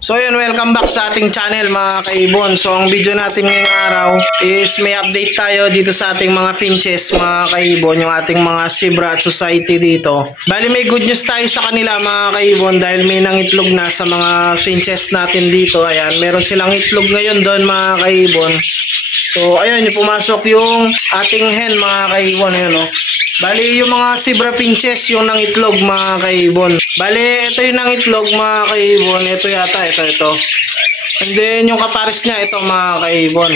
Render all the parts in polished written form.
So yun, welcome back sa ating channel mga kaibon. So ang video natin ngayong araw is may update tayo dito sa ating mga finches mga kaibon, yung ating mga zebra at society dito. Bali may good news tayo sa kanila mga kaibon dahil may nangitlog na sa mga finches natin dito. Ayan, meron silang itlog ngayon doon mga kaibon. So ayun, yung pumasok yung ating hen mga kaibon. Ayun, bali yung mga zebra finches yung nangitlog mga kaibon. Bali ito yung nangitlog mga kaibon. Ito yata, ito. And then yung kapares niya ito mga kaibon.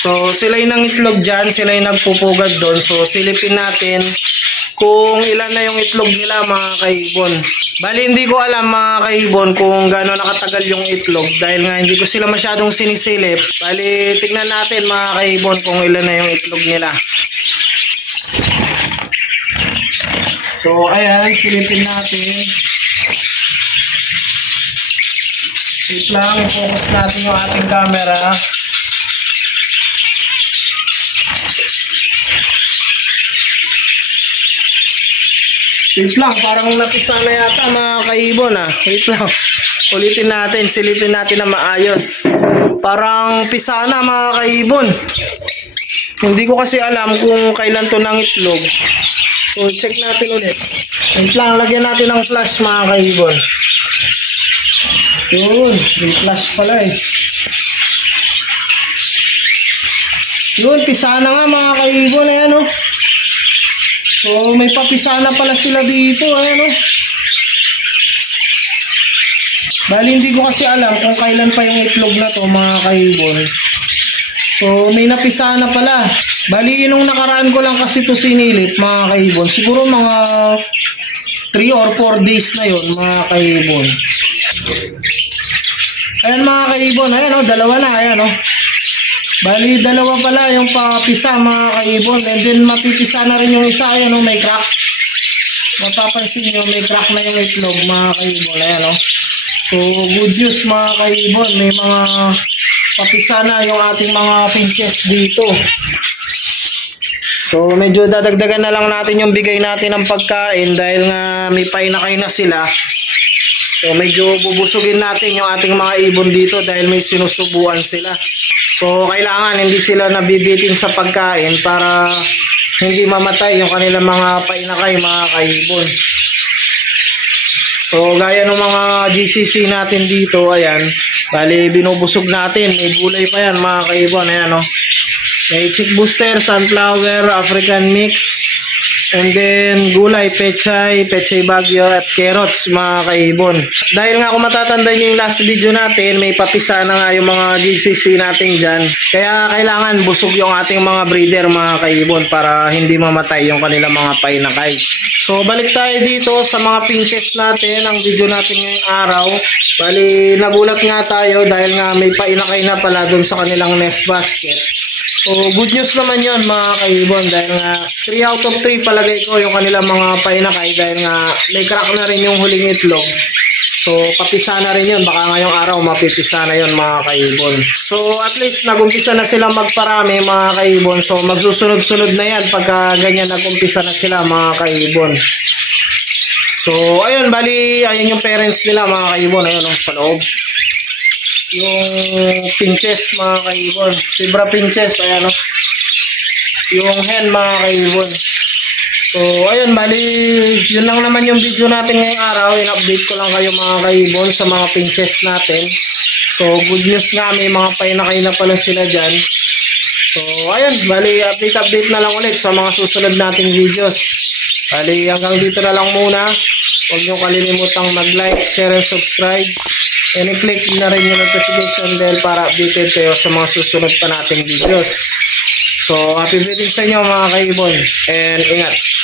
So sila yung nangitlog dyan, sila yung nagpupugad doon. So silipin natin kung ilan na yung itlog nila mga kaibon. Bali hindi ko alam mga kaibon kung gaano nakatagal yung itlog dahil nga hindi ko sila masyadong sinisilip. Bali tignan natin mga kaibon kung ilan na yung itlog nila. So ayan, silipin natin. Wait lang, i-focus natin yung ating camera. Wait lang, parang napisa na yata mga kaibon Wait lang, ulitin natin, silipin natin na maayos. Parang pisa na mga kaibon. Hindi ko kasi alam kung kailan to nangitlog. So check natin ulit. Wait lang, lagyan natin ng flash mga kaibon. Yun, may flash pala Yun, pisa na nga mga kaibon. Ayan So may papisa na pala sila dito. Ayan Bali hindi ko kasi alam kung kailan pa yung itlog na to mga kaibon. So may napisa na pala. Bali nung nakaraan ko lang kasi to sinilip mga kaibon. Siguro mga 3 or 4 days na yun mga kaibon. Ayan mga kaibon, ayan dalawa na, ayan Bali dalawa pala yung papisa mga kaibon. And then mapipisa na rin yung isa, ayan may crack. Mapapansin nyo, may crack na yung itlog mga kaibon, ayan So good news mga kaibon, may mga papisa na yung ating mga finches dito. So medyo dadagdagan na lang natin yung bigay natin ng pagkain dahil nga may painakay na sila. So medyo bubusugin natin yung ating mga ibon dito dahil may sinusubuan sila. So kailangan hindi sila nabibitin sa pagkain para hindi mamatay yung kanilang mga painakay mga kaibon. So gaya ng mga GCC natin dito, ayan, bali binubusog natin, may gulay pa yan mga kaibon, ayan May chick booster, sunflower, African mix, and then gulay, pechay bagyo at carrots mga kaibon. Dahil nga kung matatanda nyo yung last video natin, may papisa na nga yung mga GCC natin dyan. Kaya kailangan busog yung ating mga breeder mga kaibon para hindi mamatay yung kanilang mga painakay. So balik tayo dito sa mga pinches natin, ang video natin ngayong araw. Bali nagulat nga tayo dahil nga may painakay na pala dun sa kanilang nest basket. So good news naman yon mga kaibon dahil nga 3 out of 3 palagay ko yung kanilang mga painakay dahil nga may crack na rin yung huling itlog. So papisa na rin yun, baka ngayong araw mapipisa na yun mga kaibon. So at least nagumpisa na sila magparami mga kaibon. So magsusunod-sunod na yan pagka ganyan nagumpisa na sila mga kaibon. So ayun, bali ayun yung parents nila mga kaibon, ayun sa loob. Yung pinches mga kaibon, zebra pinches, ayan yung hen mga kaibon. So ayun, bali yun lang naman yung video natin ngayong araw. In-update ko lang kayo mga kaibon sa mga pinches natin. So good news nga, may mga painakay na pala sila dyan. So ayun, bali update na lang ulit sa mga susunod nating videos. Bali hanggang dito na lang muna. Huwag nyo kalilimutang mag-like, share, and subscribe. And i-click na rin yung notification bell para updated kayo sa mga susunod pa nating videos. So happy viewing sa inyo mga kaibon, and ingat!